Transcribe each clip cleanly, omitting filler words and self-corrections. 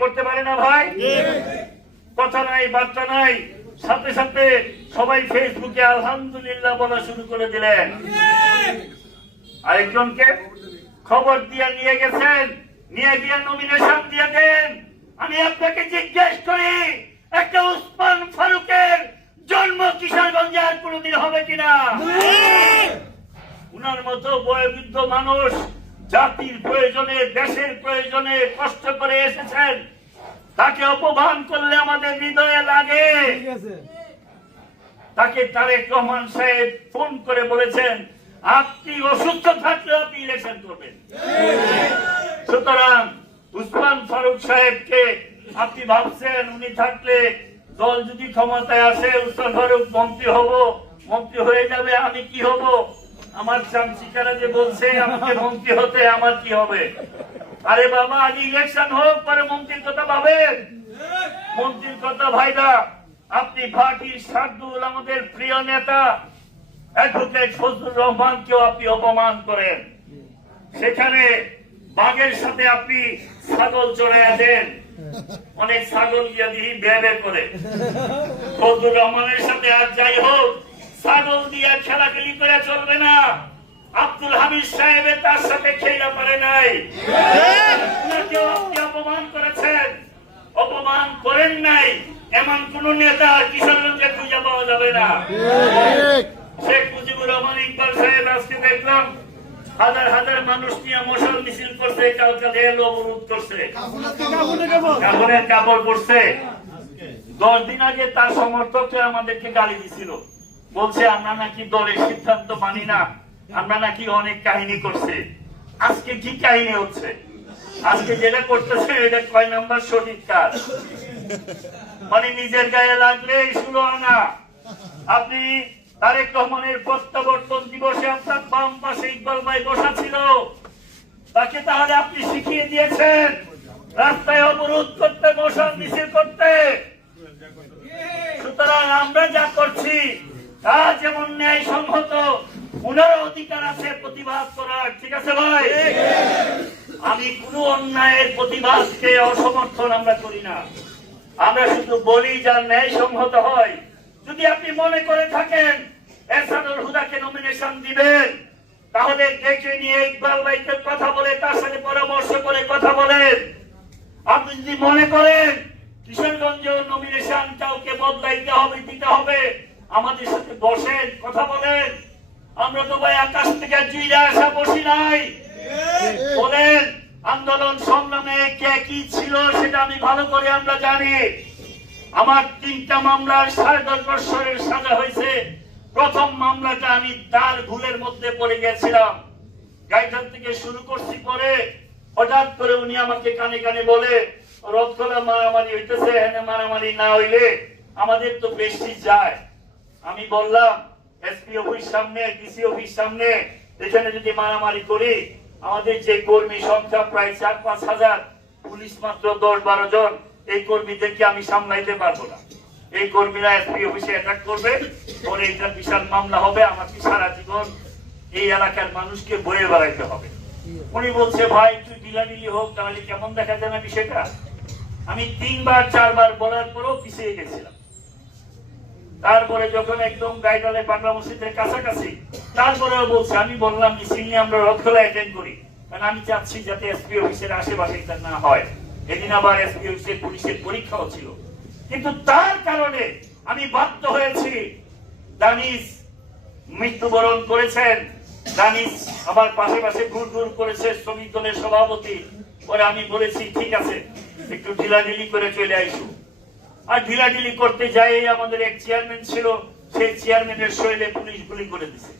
করতে পারে না ভাই? কথা নাই, বার্তা নাই, সাথে সাথে সবাই ফেসবুকে আলহামদুলিল্লাহ বলা শুরু করে দিলেন। আরেকজনকে খবর দিয়ে নিয়ে গেছেন, নিয়ে গিয়ে নমিনেশন দিয়ে দেন। আমি আপনাকে জিজ্ঞেস করি, একটা উসমান ফারুকের জন্ম কিশোরগঞ্জে আর কোনদিন হবে কিনা? উনার মতো বয়োবৃদ্ধ মানুষ জাতির প্রয়োজনে, দেশের প্রয়োজনে কষ্ট করে এসেছেন, তাকে অপমান করলে আমাদের হৃদয়ে লাগে। তাকে তারেক রহমান সাহেব ফোন করে বলেছেন, আপনি অসুস্থ থাকলে আপনি ইলেকশন করবেন। সুতরাং উসমান ফারুক সাহেবকে আপনি ভাবছেন উনি থাকলে দল যদি ক্ষমতায় আসে উসমান ফারুক মন্ত্রী হয়ে যাবে, আমি কি হব? আমার চামচিকারা যে বলছে আমাকে মন্ত্রী হতে, আমার কি হবে? আরে বাবা, আজ ইলেকশন হোক, পরে মন্ত্রীর কথা ভাবেন। মন্ত্রীর কথা ভাইরা, আপনি পার্টির শার্দুল আমাদের প্রিয় নেতা অ্যাডভোকেট ফজলুর রহমানকেও আপনি অপমান করেন। সেখানে বাঘের সাথে আপনি ছাগল চড়াইয়া দেন। অনেক ছাগল গিয়ে দিয়ে বেবে করে। ফজলুর রহমানের সাথে আর যাই হোক, ছাগল দিয়ে খেলাখেলি করে চলবে না। আব্দুল হামিদ সাহেব তার সাথে খেলা পারে নাই, আপনি অপমান করেছেন। অপমান করেন নাই এমন কোন নেতা কিশোরগঞ্জে খুঁজে পাওয়া যাবে না। শেখ মুজিবুর রহমান ইকবাল সাহেব আজকে দেখলাম হাজার হাজার মানুষ নিয়ে মশাল মিছিল করছে, কালকে রেল অবরোধ করছে, কাপড়ের কাপড় পরছে। 10 দিন আগে তার সমর্থকরা আমাদেরকে গালি দিছিল, বলছে আমরা নাকি দলের সিদ্ধান্ত মানি না, আমরা নাকি অনেক কাহিনী করছে। আজকে কি কাহিনী হচ্ছে? আজকে যেটা করতেছে এটা কয় নাম্বার সঠিক কাজ? মানে নিজের গায়ে লাগলে শুরু আনা। আপনি তারেক রহমানের প্রত্যাবর্তন দিবসে আপনার বাম পাশে ইকবাল ভাই বসা ছিল, তাকে তাহলে আপনি শিখিয়ে দিয়েছেন রাস্তায় অবরোধ করতে, মশাল মিছিল করতে। সুতরাং আমরা যা করছি তা যেমন ন্যায় সংহত, উনারও অধিকার আছে প্রতিবাদ করার। ঠিক আছে ভাই? আমি কোন অন্যায়ের প্রতিবাদকে অসমর্থন আমরা করি না, আমরা শুধু বলি যা ন্যায় সংহত হয়। যদি আপনি মনে করে থাকেন এরশাদুল হুদাকে নমিনেশন দিবেন, তাহলে ডেকে নিয়ে ইকবাল ভাইকে কথা বলে তার সাথে পরামর্শ করে কথা বলেন। আপনি যদি মনে করেন কিশোরগঞ্জ নমিনেশন কাউকে বদলাইতে হবে, দিতে হবে, আমাদের সাথে বসেন, কথা বলেন। আমরা তো ভাই আকাশ থেকে জুইরা আসা বসি নাই। বলেন আন্দোলন সংগ্রামে কে কি ছিল সেটা আমি ভালো করে আমরা জানি। আমার 3টা মামলার 10.5 বছরের সাজা হয়েছে। প্রথম মামলাটা আমি তার ভুলের মধ্যে পড়ে গেছিলাম, গাইডার থেকে শুরু করছি। পরে হঠাৎ করে উনি আমাকে কানে কানে বলে রথখোলা মারামারি হইতেছে, হ্যাঁ মারামারি না হইলে আমাদের তো বেশি যায়। আমি বললাম এসপি অফিস সামনে, ডিসি অফিস সামনে, এখানে যদি মারামারি করি আমাদের যে কর্মী সংখ্যা প্রায় 4-5 হাজার, পুলিশ মাত্র 10-12 জন, এই কর্মীদেরকে আমি সামলাইতে পারবো না। এই কর্মীরা এসপি অফিসে অ্যাটাক করবে, পরে এটা বিশাল মামলা হবে, আমাকে সারা জীবন এই এলাকার মানুষকে বয়ে বেড়াইতে হবে। উনি বলছে ভাই তুই ঢিলাঢিলি হোক, তাহলে কেমন দেখা যায় না বিষয়টা। আমি 3-4 বার বলার পরেও পিছিয়ে গেছিলাম। তারপরে যখন একদম গাইডালে বাংলা মসজিদের কাছাকাছি, তারপরেও বলছে, আমি বললাম মিছিল নিয়ে আমরা রথখোলা অ্যাটেন্ড করি, কারণ আমি চাচ্ছি যাতে এসপি অফিসের আশেপাশে এটা না হয়। এদিন আবার এসপি অফিসের পুলিশের পরীক্ষাও ছিল, কিন্তু তার কারণে আমি বাধ্য হয়েছি। দানিশ মৃত্যুবরণ করেছেন, দানিশ আবার পাশে পাশে ঘুর ঘুর করেছে শ্রমিক দলের সভাপতি। পরে আমি বলেছি ঠিক আছে একটু ঢিলাঢিলি করে চলে আইসু। আর ঢিলাঢিলি করতে যাই আমাদের এক চেয়ারম্যান ছিল, সেই চেয়ারম্যানের শরীরে পুলিশ গুলি করে দিছে।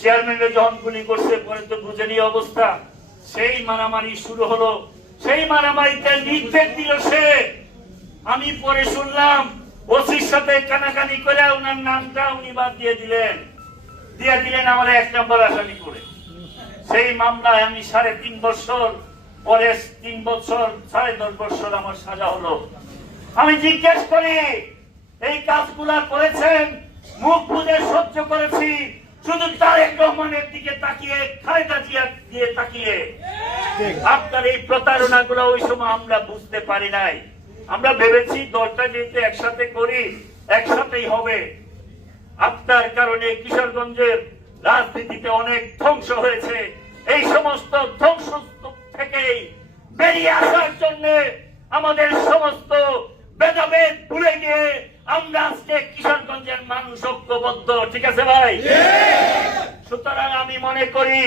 চেয়ারম্যানের যখন গুলি করছে পরে তো বুঝেনি অবস্থা, সেই মারামারি শুরু হলো। সেই মারামারিতে নির্দেশ দিল সে। আমি পরে শুনলাম ওসির সাথে কানাকানি করে ওনার নামটা উনি বাদ দিয়ে দিলেন আমার 1 নম্বর আসামি করে। সেই মামলায় আমি 3.5 বছর, পরে 3 বছর 10.5 বছর আমার সাজা হলো। আমি জিজ্ঞেস করি এই কাজগুলা করেছেন, মুখ বুঝে সহ্য করেছি, শুধু তারেক রহমানের দিকে তাকিয়ে, খালেদা জিয়ার দিয়ে তাকিয়ে আপনার এই প্রতারণা গুলো ওই সময় আমরা বুঝতে পারি নাই। আমরা ভেবেছি দলটা যেহেতু একসাথে করি, একসাথেই হবে। আপনার কারণে কিশোরগঞ্জের রাজনীতিতে অনেক ধ্বংস হয়েছে। এই সমস্ত ধ্বংস থেকেই বেরিয়ে আসার জন্য আমাদের সমস্ত ভেদাভেদ ভুলে গিয়ে আমরা আজকে কিশোরগঞ্জের মানুষ ঐক্যবদ্ধ। ঠিক আছে ভাই? সুতরাং আমি মনে করি